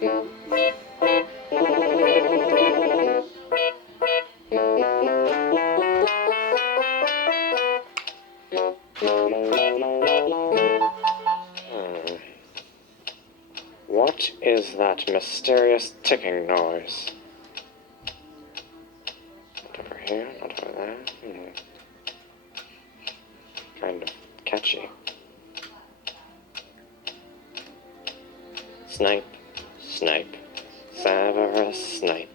What is that mysterious ticking noise? Not over here, not over there. Kind of catchy. Snipe, Snipe, Severus Snape,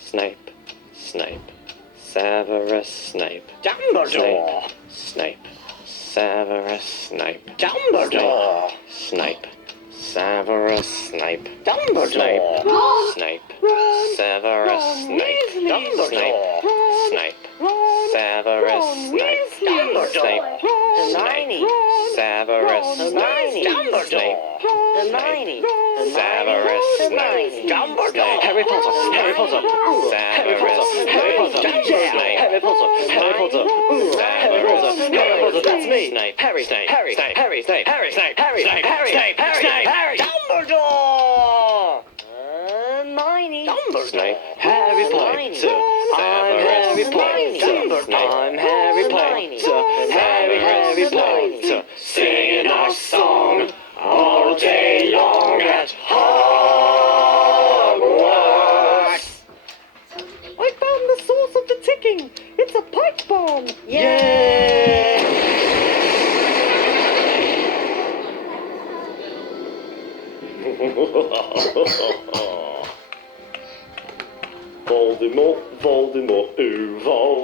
Snape, Snape, Severus Snape, Dumbledore! Snape, Severus Snape, Dumbledore! Snape, Severus Snape, Dumbledore! Snape, Ron! Severus Ron Snape, Weasley! Snape, Ron! Snape, Ron! Severus Ron Snape, Weasley! Snape, Hermione! Severus Snape! Snape, Hermione! Severus Snape, Dumbledore! Harry Potter, Harry Potter, Severus Harry Potter! Yeah! Harry Potter! Harry Potter! Harry Potter! Harry Potter! That's me! Snape, Harry! Snape, Harry! Snape, Harry! Snape, Harry! Snape, Harry! Snape, Harry! Snape, Harry! Snape, Harry! Dumbledore! Hermione! Snape, Harry Potter! I'm Harry Potter! I'm Harry Potter! Harry Potter! Singing our song all day long at Hogwarts! I found the source of the ticking! It's a pipe bomb! Yay! Voldemort, Voldemort, ooh, Voldemort.